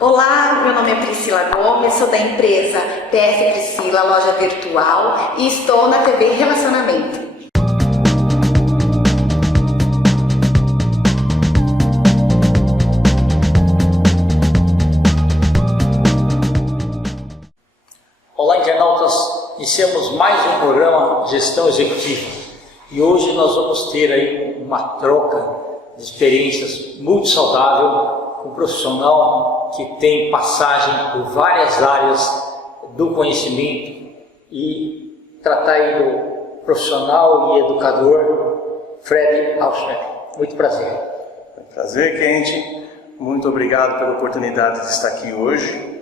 Olá, meu nome é Priscila Gomes, sou da empresa PF Priscila, loja virtual, e estou na TV Relacionamento. Olá, internautas! Iniciamos mais um programa Gestão Executiva e hoje nós vamos ter aí uma troca de experiências muito saudável com um profissional que tem passagem por várias áreas do conhecimento e tratar aí do profissional e educador Fred Alschner. Muito prazer. Prazer, Kendi. Muito obrigado pela oportunidade de estar aqui hoje.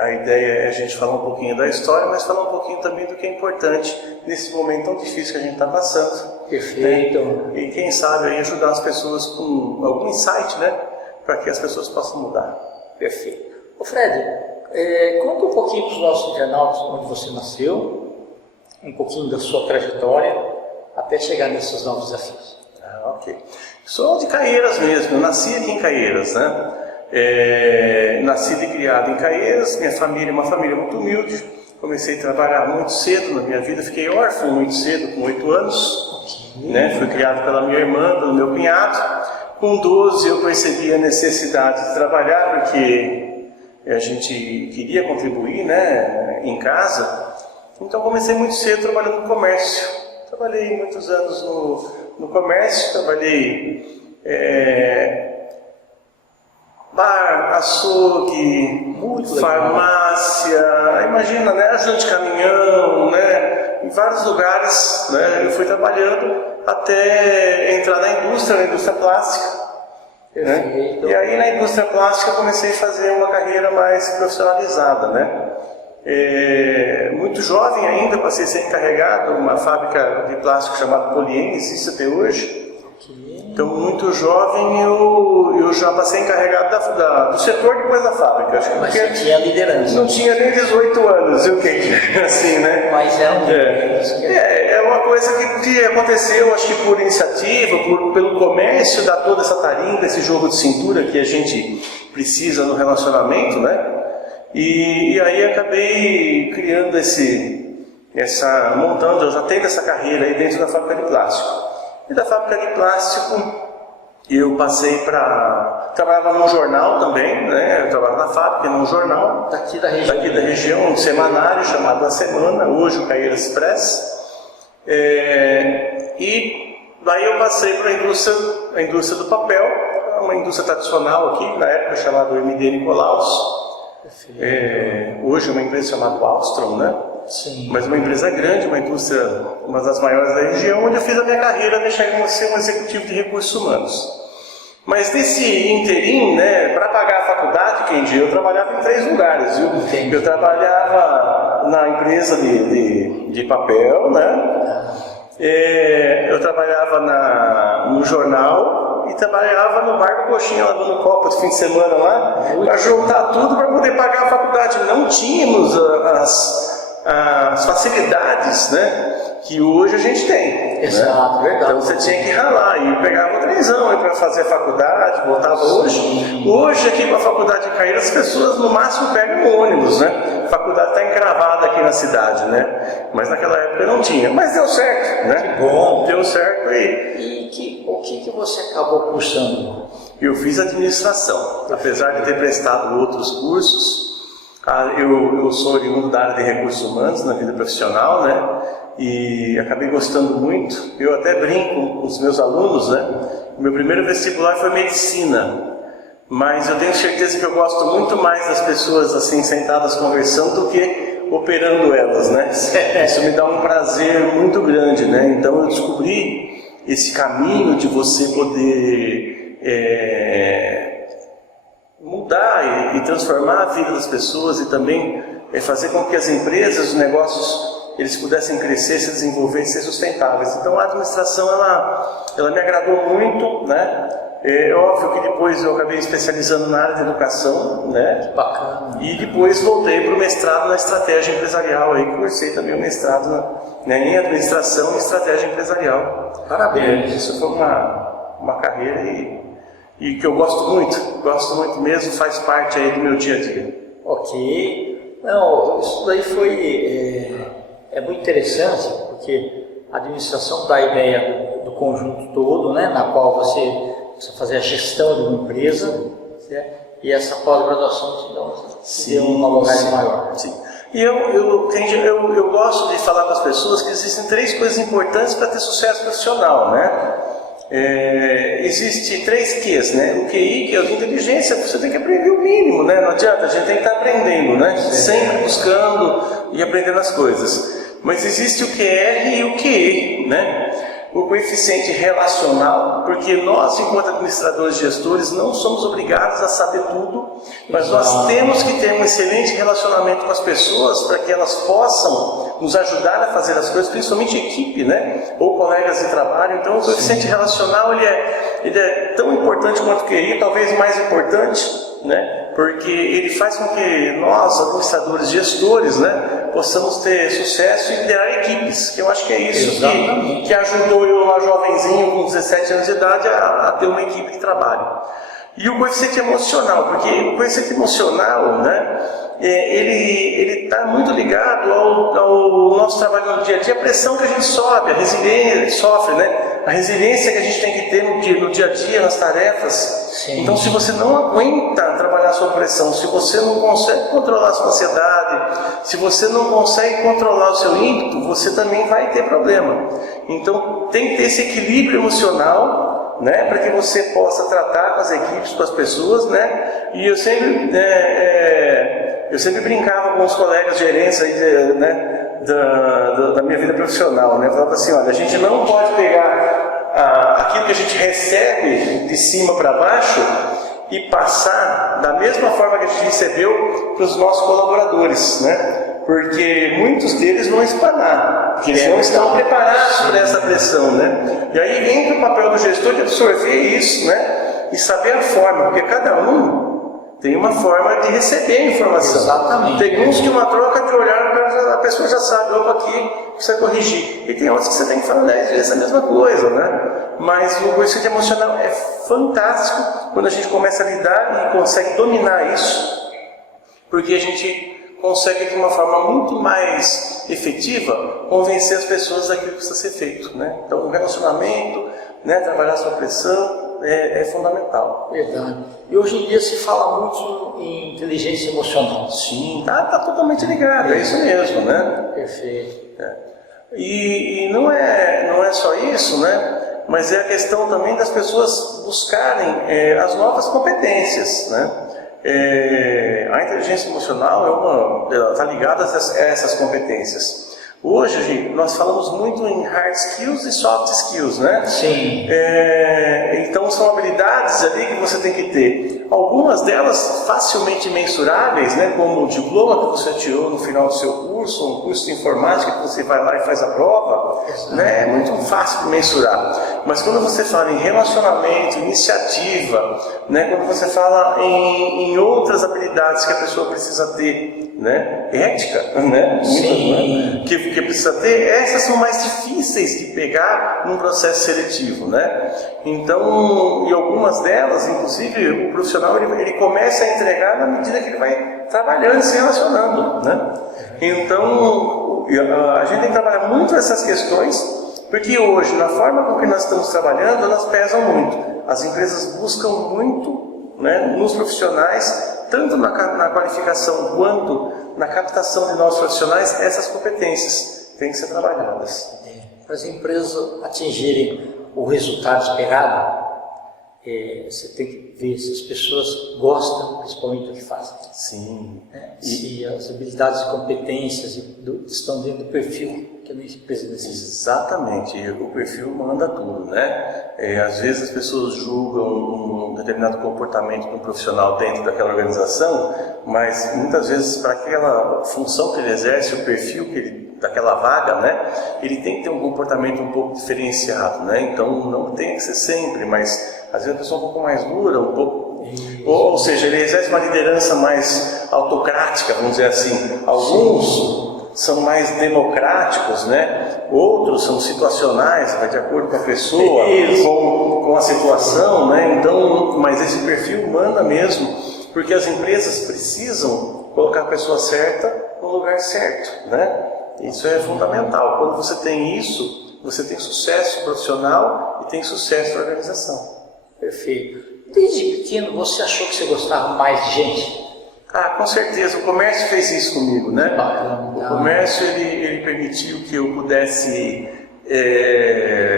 A ideia é a gente falar um pouquinho da história, mas falar um pouquinho também do que é importante nesse momento tão difícil que a gente está passando. Perfeito. Né? E quem sabe aí ajudar as pessoas com algum insight, né? Para que as pessoas possam mudar. Perfeito. Ô Fred, conta um pouquinho para os nossos internautas onde você nasceu, um pouquinho da sua trajetória, até chegar nesses novos desafios. Ok. Sou de Caieiras mesmo, eu nasci aqui em Caieiras, né? Nascido e criado em Caieiras, minha família é uma família muito humilde. Comecei a trabalhar muito cedo na minha vida, fiquei órfão muito cedo, com 8 anos. Né? Fui criado pela minha irmã, pelo meu cunhado. Com 12 eu percebi a necessidade de trabalhar, porque a gente queria contribuir, né, em casa. Então comecei muito cedo trabalhando no comércio. Trabalhei muitos anos no comércio, trabalhei bar, açougue, farmácia, imagina, né, ajudante de caminhão, né, em vários lugares, né, eu fui trabalhando até entrar na indústria plástica, né, e aí na indústria plástica comecei a fazer uma carreira mais profissionalizada, né, muito jovem ainda passei a ser encarregado de uma fábrica de plástico chamada Polien, existe até hoje. Então, muito jovem, eu já passei encarregado do setor depois da fábrica. Acho que mas você tinha liderança. Não tinha nem 18 anos, eu queria, assim, né? Mas é uma coisa que aconteceu, acho que por iniciativa, pelo comércio, dar toda essa tarimba, esse jogo de cintura que a gente precisa no relacionamento, né? E aí acabei criando montando, eu já tenho essa carreira aí dentro da fábrica de plástico. E da fábrica de plástico eu passei trabalhava num jornal também, né? Eu trabalhava na fábrica, num jornal daqui da região, um semanário chamado A Semana, hoje o Caieiras Express. E daí eu passei para a indústria do papel, uma indústria tradicional aqui, na época chamada MD Nicolaus. Hoje é uma empresa chamada Alstron, né? Sim. Mas uma empresa grande, uma indústria, uma das maiores da região, onde eu fiz a minha carreira de chegar a ser um executivo de recursos humanos. Mas nesse interim, né, para pagar a faculdade, Kendi, eu trabalhava em 3 lugares, viu? Entendi. Eu trabalhava na empresa de papel, né? Eu trabalhava no jornal e trabalhava no bar do Coxinha, lavando copo de fim de semana lá, para juntar tudo para poder pagar a faculdade. Não tínhamos as facilidades, né, que hoje a gente tem. Exato, né? verdade. Então você tinha que ralar, e eu pegava 3 anos para fazer a faculdade, voltava hoje. Hoje aqui com a faculdade de Caieiras, as pessoas no máximo pegam um ônibus, né? A faculdade está encravada aqui na cidade, né? Mas naquela época não tinha. Mas deu certo, né? Que bom. Deu certo o que você acabou cursando? Eu fiz administração, apesar de ter prestado outros cursos. Eu sou oriundo da área de recursos humanos na vida profissional, né? E acabei gostando muito. Eu até brinco com os meus alunos, né? O meu primeiro vestibular foi medicina, mas eu tenho certeza que eu gosto muito mais das pessoas assim sentadas conversando do que operando elas, né? Isso me dá um prazer muito grande, né? Então eu descobri esse caminho de você poder mudar e transformar a vida das pessoas e também fazer com que as empresas, os negócios, eles pudessem crescer, se desenvolver e ser sustentáveis. Então a administração, ela me agradou muito, né? É óbvio que depois eu acabei especializando na área de educação, né? Que bacana. E depois voltei para o mestrado na estratégia empresarial, aí cursei também o mestrado em administração e estratégia empresarial. Parabéns. Isso foi uma carreira e que eu gosto muito mesmo, faz parte aí do meu dia a dia. Ok. Não, isso daí foi muito interessante, porque a administração dá a ideia do conjunto todo, né, na qual você fazer a gestão de uma empresa, certo? E essa pós-graduação te deu uma bagagem maior. Sim. E eu gosto de falar para as pessoas que existem 3 coisas importantes para ter sucesso profissional, né? Existe 3 Qs, né? O QI, que é a inteligência, você tem que aprender o mínimo, né? Não adianta, a gente tem que estar aprendendo, né? Sempre buscando e aprendendo as coisas. Mas existe o QR e o QE, né? O coeficiente relacional, porque nós, enquanto administradores e gestores, não somos obrigados a saber tudo, mas nós temos que ter um excelente relacionamento com as pessoas para que elas possam nos ajudar a fazer as coisas, principalmente equipe, né? Ou colegas de trabalho. Então, o coeficiente relacional ele é tão importante quanto o QI, talvez mais importante, né? Porque ele faz com que nós, administradores, gestores, né, possamos ter sucesso e liderar equipes, que eu acho que é isso que ajudou eu lá jovenzinho, com 17 anos de idade, a ter uma equipe de trabalho. E o coeficiente emocional, porque o coeficiente emocional, né, ele está muito ligado ao nosso trabalho no dia a dia, a pressão que a gente sobe, a resiliência sofre, né? A resiliência que a gente tem que ter no dia a dia, nas tarefas. Sim. Então, se você não aguenta trabalhar sob pressão, se você não consegue controlar a sua ansiedade, se você não consegue controlar o seu ímpeto, você também vai ter problema. Então, tem que ter esse equilíbrio emocional, né, para que você possa tratar com as equipes, com as pessoas, né? E eu sempre brincava com os colegas gerentes aí, né, da minha vida profissional, né? Eu falava assim, olha, a gente não pode pegar aquilo que a gente recebe de cima para baixo e passar da mesma forma que a gente recebeu para os nossos colaboradores, né? Porque muitos deles vão espanar, porque eles não estão preparados para essa pressão, né? E aí entra o papel do gestor de absorver isso, né? E saber a forma, porque cada um tem uma forma de receber a informação. Exatamente. Tem uns que uma troca de olhar, a pessoa já sabe, opa, aqui precisa corrigir. E tem outros que você tem que falar 10 vezes a mesma coisa, né? Mas o coeficiente emocional é fantástico quando a gente começa a lidar e consegue dominar isso, porque a gente consegue de uma forma muito mais efetiva convencer as pessoas daquilo que precisa ser feito, né? Então o relacionamento, né, trabalhar a sua pressão é fundamental. Verdade. E hoje em dia se fala muito em inteligência emocional. Sim, tá totalmente ligado, é isso mesmo, né? Perfeito. E não é só isso, né? Mas é a questão também das pessoas buscarem as novas competências, né? A inteligência emocional está ligada a essas competências. Hoje nós falamos muito em hard skills e soft skills, né? Sim. Então são habilidades ali que você tem que ter. Algumas delas facilmente mensuráveis, né? Como o diploma que você tirou no final do seu curso, um curso de informática que você vai lá e faz a prova, né? É muito fácil de mensurar. Mas quando você fala em relacionamento, iniciativa, né? Quando você fala em outras habilidades que a pessoa precisa ter, né? Ética, né? Sim. Que precisa ter, essas são mais difíceis de pegar num processo seletivo, né? Então, e algumas delas, inclusive, o profissional ele começa a entregar na medida que ele vai trabalhando e se relacionando, né? Então, a gente tem que trabalhar muito essas questões, porque hoje, na forma com que nós estamos trabalhando, elas pesam muito. As empresas buscam muito, né, nos profissionais, tanto na qualificação quanto na captação de novos profissionais, essas competências têm que ser trabalhadas. Para as empresas atingirem o resultado esperado, você tem que ver se as pessoas gostam principalmente do que fazem. Sim. Se as habilidades e competências estão dentro do perfil que a empresa necessita. Exatamente, o perfil manda tudo, né? Às vezes as pessoas julgam um determinado comportamento de um profissional dentro daquela organização, mas muitas vezes para aquela função que ele exerce, o perfil daquela vaga, né? Ele tem que ter um comportamento um pouco diferenciado, né? Então não tem que ser sempre, mas às vezes a pessoa é um pouco mais dura, um pouco... Ou seja, ele exerce uma liderança mais autocrática, vamos dizer assim. Alguns são mais democráticos, né? Outros são situacionais, vai de acordo com a pessoa, com a situação, né? Então, mas esse perfil manda mesmo, porque as empresas precisam colocar a pessoa certa no lugar certo, né? Isso é fundamental. Quando você tem isso, você tem sucesso profissional e tem sucesso na organização. Perfeito. Desde pequeno você achou que você gostava mais de gente? Com certeza, o comércio fez isso comigo, né? Bacana. O comércio ele permitiu que eu pudesse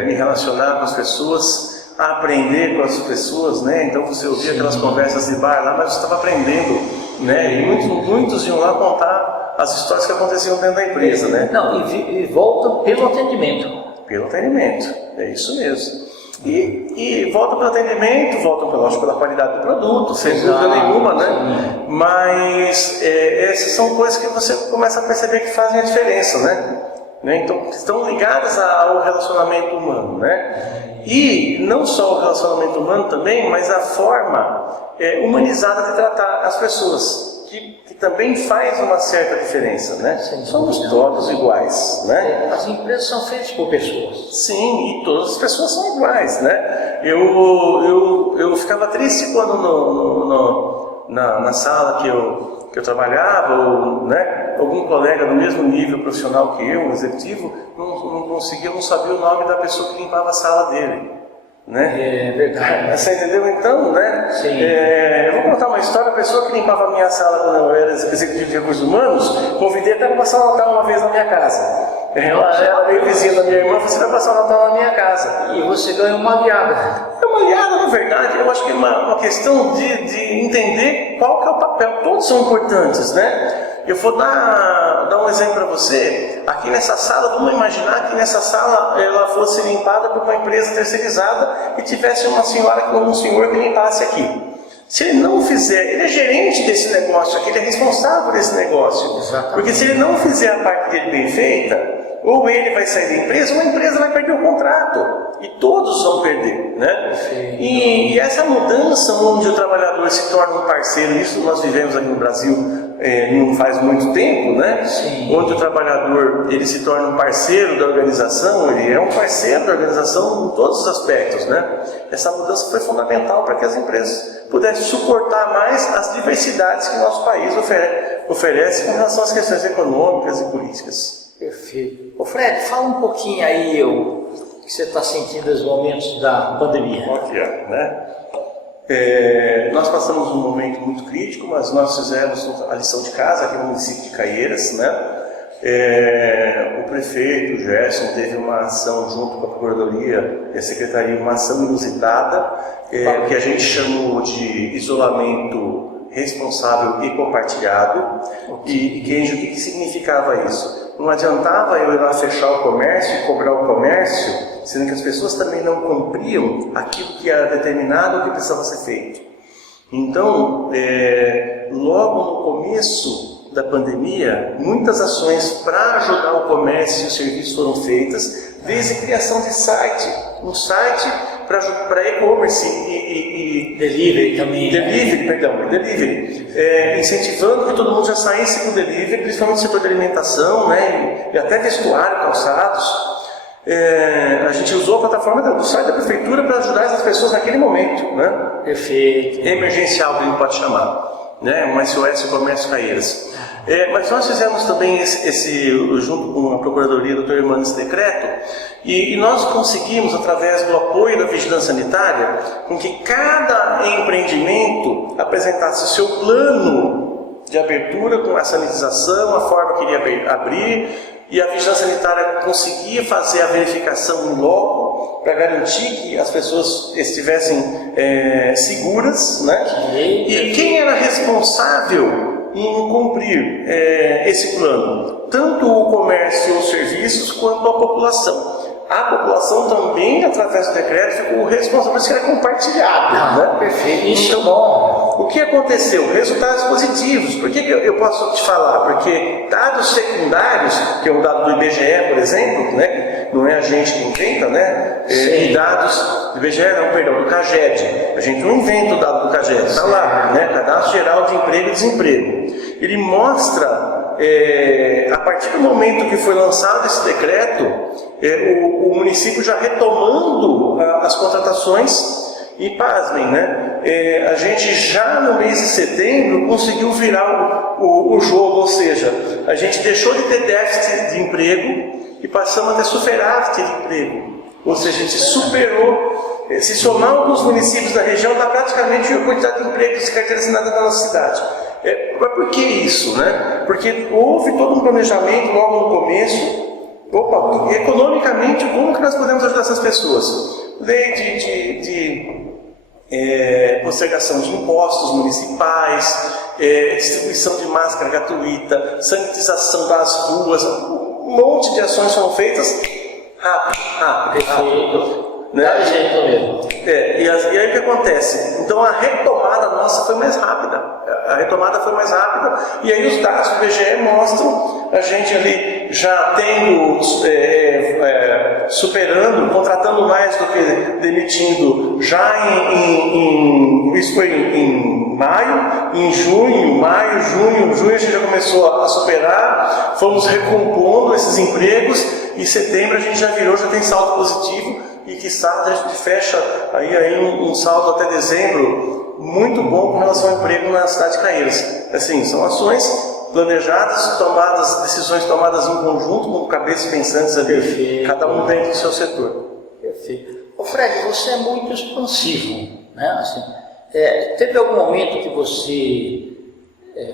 me relacionar com as pessoas, aprender com as pessoas, né? Então você ouvia aquelas conversas de bar lá, mas você estava aprendendo, né? E muitos iam lá contar as histórias que aconteciam dentro da empresa, né? Não, e volta pelo atendimento. Pelo atendimento, é isso mesmo. E volta pelo atendimento, volta pela qualidade do produto, sem dúvida nenhuma, né? Sim. Mas essas são coisas que você começa a perceber que fazem a diferença, né? Então, estão ligadas ao relacionamento humano, né? E não só o relacionamento humano também, mas a forma humanizada de tratar as pessoas, que também faz uma certa diferença, né? Somos todos iguais, né? As empresas são feitas por pessoas. Sim, e todas as pessoas são iguais, né? Eu ficava triste quando na sala que eu trabalhava, ou, né, algum colega do mesmo nível profissional que eu, um executivo, não sabia o nome da pessoa que limpava a sala dele, né? É verdade. Você entendeu então, né? Sim. Eu vou contar uma história. A pessoa que limpava a minha sala quando eu era executivo de recursos humanos, convidei até para passar o Natal uma vez na minha casa. Ela veio vizinha da minha irmã, você vai passar o Natal na minha casa. E você ganhou uma aliada. É uma aliada, na verdade. Eu acho que é uma questão de entender qual que é o papel. Todos são importantes, né? Eu vou dar um exemplo para você. Aqui nessa sala, vamos imaginar que nessa sala ela fosse limpada por uma empresa terceirizada e tivesse uma senhora ou um senhor que limpasse aqui. Se ele não fizer, ele é gerente desse negócio aqui, ele é responsável desse negócio. Exatamente. Porque se ele não fizer a parte dele bem feita, ou ele vai sair da empresa, ou a empresa vai perder o contrato. E todos vão perder, né? E essa mudança onde o trabalhador se torna um parceiro, isso nós vivemos aqui no Brasil não faz muito tempo, né? Sim. Onde o trabalhador ele se torna um parceiro da organização, ele é um parceiro da organização em todos os aspectos, né? Essa mudança foi fundamental para que as empresas pudessem suportar mais as diversidades que nosso país oferece com relação às questões econômicas e políticas. Perfeito. Ô Fred, fala um pouquinho aí o que você está sentindo nos momentos da pandemia. Aqui, né? Nós passamos um momento muito crítico, mas nós fizemos a lição de casa aqui no município de Caieiras, né? O prefeito, o Gerson, teve uma ação junto com a Procuradoria e a Secretaria, uma ação inusitada, que a gente chamou de isolamento responsável e compartilhado. E Kenji, o que significava isso? Não adiantava eu ir lá fechar o comércio e cobrar o comércio, sendo que as pessoas também não cumpriam aquilo que era determinado ou que precisava ser feito. Então, logo no começo da pandemia, muitas ações para ajudar o comércio e os serviços foram feitas, desde criação de site, um site para e-commerce e delivery também. Delivery. Incentivando que todo mundo já saísse com delivery, principalmente no setor de alimentação, né, e até vestuário, calçados. A gente usou a plataforma do site da prefeitura para ajudar essas pessoas naquele momento, né? Perfeito. Emergencial, que a gente pode chamar, né? Um SOS Comércio Caieiras. Mas nós fizemos também junto com a Procuradoria, Dr. Irmã, esse decreto, e nós conseguimos, através do apoio da Vigilância Sanitária, com que cada empreendimento apresentasse o seu plano de abertura com a sanitização, a forma que iria abrir, e a Vigilância Sanitária conseguia fazer a verificação em loco para garantir que as pessoas estivessem seguras, né? E quem era responsável em cumprir esse plano? Tanto o comércio e os serviços, quanto a população. A população também, através do decreto, ficou responsável, por isso que era compartilhado. Né? Perfeito. Isso então, é bom. O que aconteceu? Resultados positivos. Por que eu posso te falar? Porque dados secundários, que é um dado do IBGE, por exemplo, né? Não é a gente que inventa, né? E dados do IBGE, do CAGED. A gente não inventa o dado do CAGED, está lá, né? Cadastro Geral de Emprego e Desemprego. Ele mostra a partir do momento que foi lançado esse decreto, o município já retomando as contratações, e pasmem, né? A gente já no mês de setembro conseguiu virar o jogo, ou seja, a gente deixou de ter déficit de emprego e passamos a ter superávit de emprego, ou seja, a gente superou. Se somar alguns municípios da região, dá praticamente a quantidade de empregos de carteira assinada na nossa cidade. Mas por que isso, né? Porque houve todo um planejamento logo no começo. Economicamente, como que nós podemos ajudar essas pessoas? Lei de postergação de impostos municipais, distribuição de máscara gratuita, sanitização das ruas, um monte de ações foram feitas rápido. Né? E aí o que acontece? Então a retomada nossa foi mais rápida. E aí os dados do IBGE mostram a gente ali já tendo, superando, contratando mais do que demitindo já isso foi em maio, em junho, a gente já começou a superar, fomos recompondo esses empregos, e em setembro a gente já tem saldo positivo, e que a gente fecha aí um saldo até dezembro muito bom com relação ao emprego na cidade de Caieiras. Assim, são ações planejadas, decisões tomadas em conjunto, com cabeças pensantes ali, perfeito, cada um dentro do seu setor. Perfeito. Ô Fred, você é muito expansivo, né? Assim, teve algum momento que você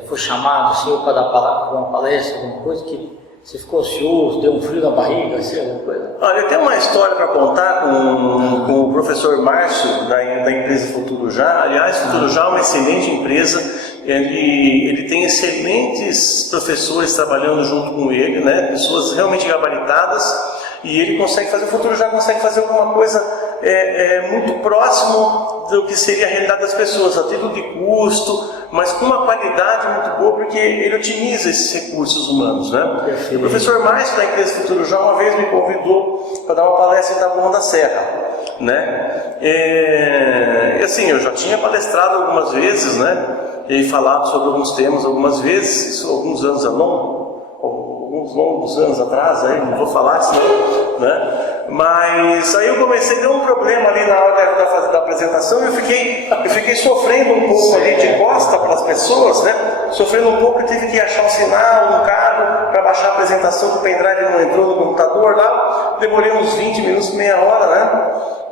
foi chamado assim, para dar uma palestra, alguma coisa que você ficou ansioso, deu um frio na barriga, assim, alguma coisa? Olha, eu tenho uma história para contar com o professor Márcio, da empresa Futuro Já. Aliás, Futuro Já é uma excelente empresa. Ele tem excelentes professores trabalhando junto com ele, né? Pessoas realmente gabaritadas. E ele consegue fazer, o Futuro Já consegue fazer alguma coisa muito próximo do que seria a realidade das pessoas, a título de custo, mas com uma qualidade muito boa, porque ele otimiza esses recursos humanos, né? O professor Márcio, da empresa Futuro Já, uma vez me convidou para dar uma palestra em Taboão da Serra, né? E assim, eu já tinha palestrado algumas vezes, né? E falado sobre alguns temas algumas vezes, isso alguns anos alguns longos anos atrás, aí, não vou falar senão, né? Mas aí eu comecei a ter um problema ali na hora da apresentação, e eu fiquei sofrendo um pouco ali de costa para as pessoas, né? Sofrendo um pouco, eu tive que achar um sinal, um cabo para baixar a apresentação, que o pendrive não entrou no computador lá, demorei uns 20 minutos, meia hora, né?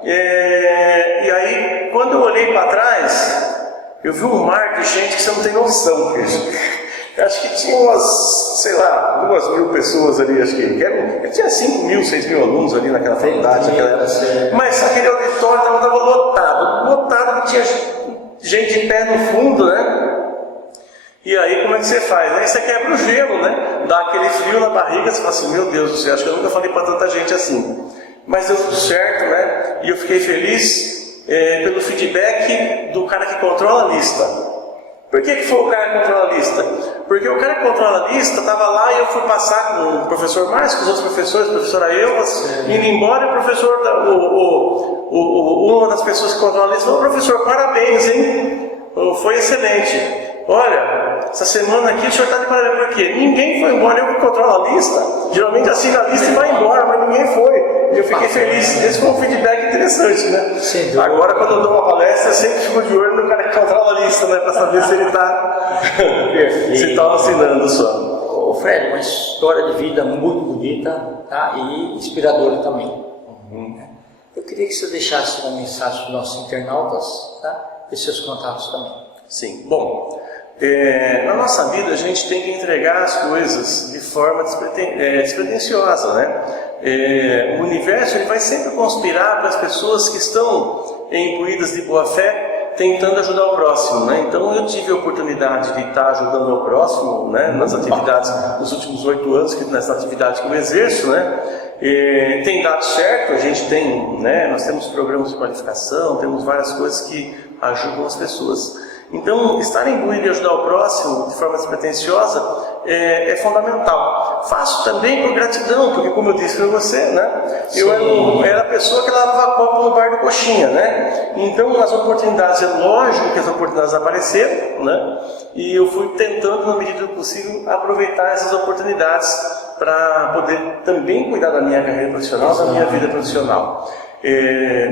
E aí, quando eu olhei para trás, eu vi um mar de gente que você não tem noção, Cristo. Acho que tinha umas, 2.000 pessoas ali, acho que tinha 5.000, 6.000 alunos ali naquela faculdade. Mas aquele auditório estava lotado, que tinha gente de pé no fundo, né? E aí como é que você faz? Aí você quebra o gelo, né? Dá aquele frio na barriga, você fala assim, meu Deus do céu, acho que eu nunca falei para tanta gente assim. Mas deu tudo certo, né? E eu fiquei feliz pelo feedback do cara que controla a lista. Por que foi o cara que controla a lista? Porque o cara que controla a lista estava lá, e eu fui passar com o professor Márcio, com os outros professores, a professora Elvas, indo embora, e o professor, uma das pessoas que controla a lista falou, professor, parabéns, hein? Foi excelente. Olha, essa semana aqui o senhor está de parabéns, por quê? Ninguém foi embora, eu que controlo a lista. Geralmente assina a lista e vai embora, mas ninguém foi. E eu fiquei feliz. Esse foi um feedback interessante, né? Sim, agora, quando eu dou uma palestra, eu sempre fico de olho no cara que controla a lista, né? Para saber se ele está assinando só. Ô Fred, uma história de vida muito bonita, tá? E inspiradora também. Eu queria que você deixasse uma mensagem para os nossos internautas, tá? E seus contatos também. Sim, bom. Na nossa vida a gente tem que entregar as coisas de forma despretensiosa, né? O universo ele vai sempre conspirar para as pessoas que estão imbuídas de boa fé, tentando ajudar o próximo, né? Então eu tive a oportunidade de estar ajudando o próximo, né? Nas atividades, nos últimos 8 anos, nessa atividade que eu exerço, né? Tem dado certo, a gente tem, né? Nós temos programas de qualificação, temos várias coisas que ajudam as pessoas. Então, estar imbuído e ajudar o próximo de forma despretensiosa é fundamental. Faço também por gratidão, porque como eu disse para você, né, eu era a pessoa que lavava copo no bar do Coxinha, né? Então, as oportunidades, é lógico que as oportunidades apareceram, né? E eu fui tentando, na medida do possível, aproveitar essas oportunidades para poder também cuidar da minha carreira profissional, da minha vida profissional.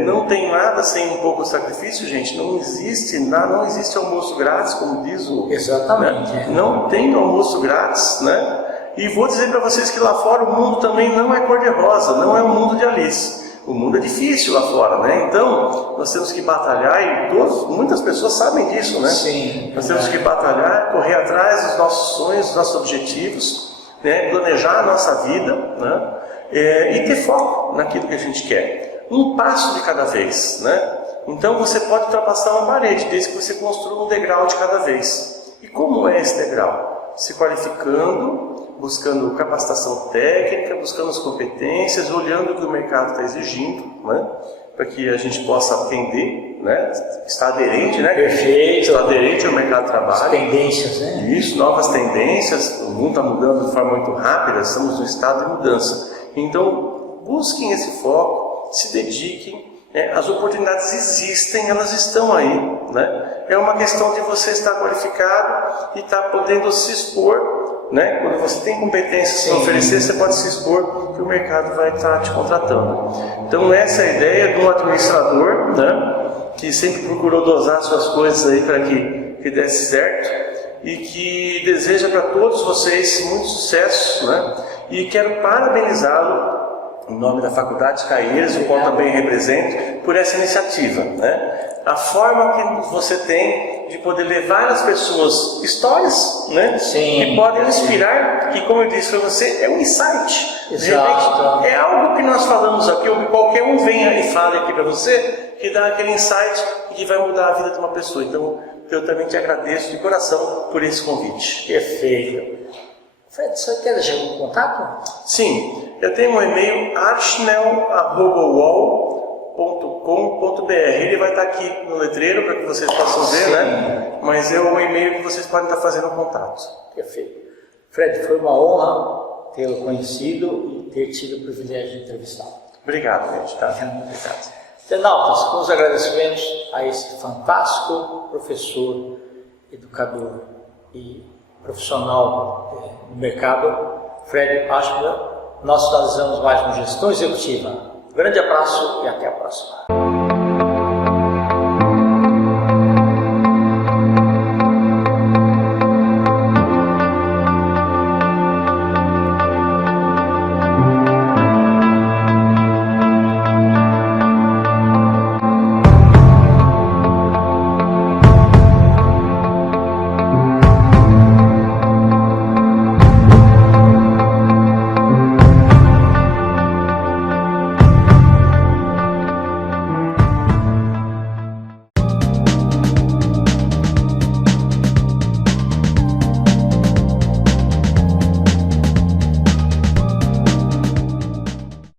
Não tem nada sem um pouco de sacrifício, gente. Não existe nada, não existe almoço grátis, como diz o... Exatamente. Né? Não tem almoço grátis, né? E vou dizer para vocês que lá fora o mundo também não é cor-de-rosa, não é um mundo de Alice. O mundo é difícil lá fora, né? Então, nós temos que batalhar, e muitas pessoas sabem disso, né? Sim. Nós temos que batalhar, correr atrás dos nossos sonhos, dos nossos objetivos, né? Planejar a nossa vida, né? E ter foco naquilo que a gente quer. Um passo de cada vez, né? Então você pode ultrapassar uma parede, desde que você construa um degrau de cada vez. E como é esse degrau? Se qualificando, buscando capacitação técnica, buscando as competências, olhando o que o mercado está exigindo, né? Para que a gente possa atender, né? Está aderente, né? Perfeito. Está aderente ao mercado de trabalho. As tendências, né? Isso, novas tendências, o mundo está mudando de forma muito rápida, estamos no estado de mudança. Então, busquem esse foco, se dediquem, as oportunidades existem, elas estão aí, né? É uma questão de você estar qualificado e estar podendo se expor, né? Quando você tem competências para oferecer, você pode se expor, que o mercado vai estar te contratando. Então essa é a ideia de um administrador, né? Que sempre procurou dosar suas coisas aí para que desse certo e que deseja para todos vocês muito sucesso, né? E quero parabenizá-lo em nome da Faculdade Caieiras, o qual também represento, por essa iniciativa, né? A forma que você tem de poder levar às pessoas histórias, né? Sim. Que podem inspirar, que como eu disse para você, é um insight. Exato. De repente, é algo que nós falamos aqui, ou que qualquer um venha e fale aqui para você, que dá aquele insight e que vai mudar a vida de uma pessoa. Então, eu também te agradeço de coração por esse convite. Perfeito. Fred, você quer deixar algum contato? Sim, eu tenho um e-mail archnel@uol.com.br. Ele vai estar aqui no letreiro para que vocês possam ver, né? Mas é um e-mail que vocês podem estar fazendo contato. Perfeito. Fred, foi uma honra tê-lo conhecido e ter tido o privilégio de entrevistá-lo. Obrigado, gente. Tá? Obrigado. Internautas, com os agradecimentos a esse fantástico professor, educador e profissional no mercado, Fred Aschner, nós finalizamos mais uma Gestão Executiva. Um grande abraço e até a próxima.